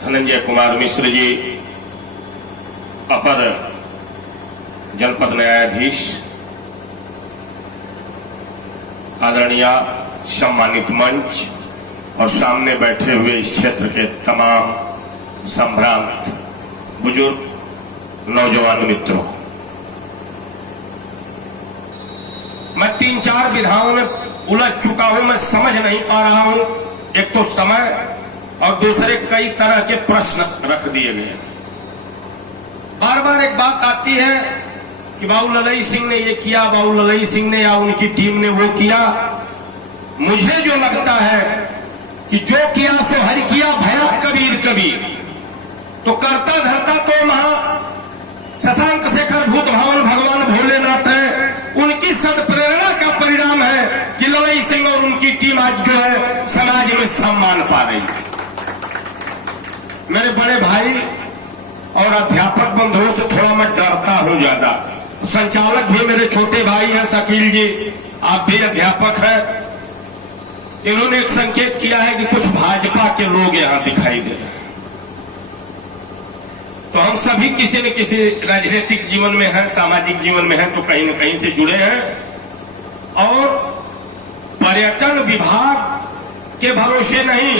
धनंजय कुमार मिश्र जी, अपर जनपद न्यायाधीश, आदरणीय सम्मानित मंच और सामने बैठे हुए इस क्षेत्र के तमाम संभ्रांत बुजुर्ग नौजवान मित्रों, मैं 3-4 विधाओं में उलझ चुका हूं। मैं समझ नहीं पा रहा हूं, एक तो समय और दूसरे कई तरह के प्रश्न रख दिए गए। बार बार एक बात आती है कि बाबू ललई सिंह ने ये किया, बाबू ललई सिंह ने या उनकी टीम ने वो किया। मुझे जो लगता है कि जो किया सो हरि किया, भया कबीर कबीर। तो करता धरता तो महा शशांक शेखर भूत भावन भगवान भोलेनाथ है, उनकी सदप्रेरणा का परिणाम है कि ललई सिंह और उनकी टीम आज जो है समाज में सम्मान पा रही है। मेरे बड़े भाई और अध्यापक बंधुओं से थोड़ा मैं डरता हूं ज्यादा। संचालक भी मेरे छोटे भाई हैं, शकील जी, आप भी अध्यापक हैं। इन्होंने एक संकेत किया है कि कुछ भाजपा के लोग यहां दिखाई दे रहे हैं। तो हम सभी किसी न किसी राजनीतिक जीवन में हैं, सामाजिक जीवन में हैं, तो कहीं न कहीं से जुड़े हैं। और पर्यटन विभाग के भरोसे नहीं,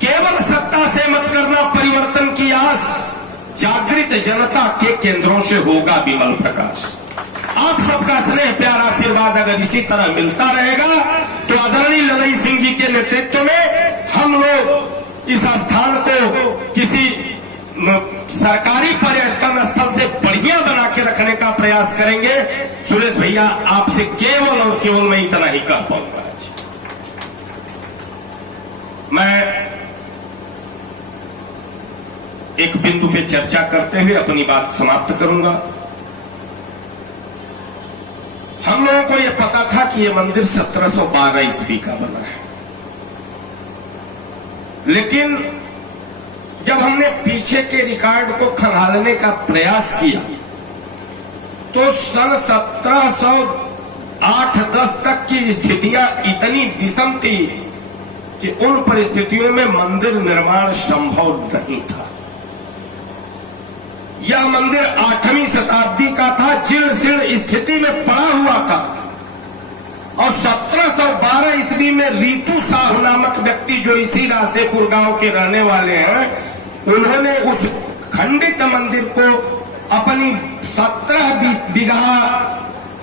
केवल सत्ता से मत करना परिवर्तन की आस, जागृत जनता के केंद्रों से होगा विमल प्रकाश। आप सबका स्नेह प्यार आशीर्वाद अगर इसी तरह मिलता रहेगा तो आदरणीय ललई सिंह जी के नेतृत्व में हम लोग इस स्थान को किसी सरकारी पर्यटन स्थल से बढ़िया बना के रखने का प्रयास करेंगे। सुरेश भैया, आपसे केवल और केवल मैं इतना ही कह पाऊंगा। मैं एक बिंदु पे चर्चा करते हुए अपनी बात समाप्त करूंगा। हम लोगों को यह पता था कि यह मंदिर 1712 ईस्वी का बना है, लेकिन जब हमने पीछे के रिकॉर्ड को खंगालने का प्रयास किया तो सन 1708-10 तक की स्थितियां इतनी विषम थी कि उन परिस्थितियों में मंदिर निर्माण संभव नहीं था। यह मंदिर 8वीं शताब्दी का था, जीर्ण शीर्ण स्थिति में पड़ा हुआ था। और 1712 ईस्वी में रीतू साहू नामक व्यक्ति, जो इसी रासेपुर गांव के रहने वाले हैं, उन्होंने उस खंडित मंदिर को अपनी 17 बीघा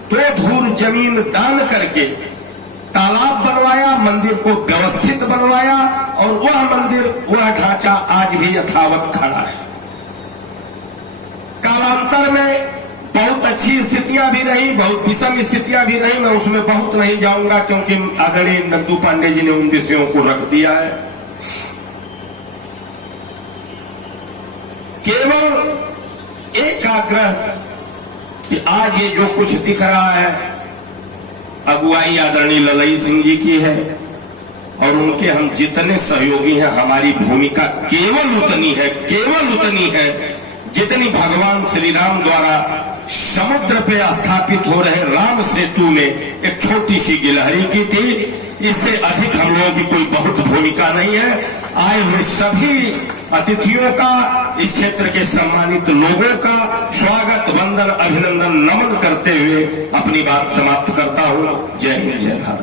2 धूर जमीन दान करके तालाब बनवाया, मंदिर को व्यवस्थित बनवाया और वह मंदिर, वह ढांचा आज भी यथावत खड़ा है। कालांतर में बहुत अच्छी स्थितियां भी रही, बहुत विषम स्थितियां भी रही। मैं उसमें बहुत नहीं जाऊंगा क्योंकि आदरणीय नंदू पांडे जी ने उन विषयों को रख दिया है। केवल एक आग्रह कि आज ये जो कुछ दिख रहा है, अगुवाई आदरणीय ललई सिंह जी की है और उनके हम जितने सहयोगी हैं, हमारी भूमिका केवल उतनी है जितनी भगवान श्री राम द्वारा समुद्र पे स्थापित हो रहे राम सेतु में एक छोटी सी गिलहरी की थी। इससे अधिक हम लोगों की कोई बहुत भूमिका नहीं है। आए हुए सभी अतिथियों का, इस क्षेत्र के सम्मानित लोगों का स्वागत, वंदन, अभिनंदन, नमन करते हुए अपनी बात समाप्त करता हूं। जय हिंद, जय भारत।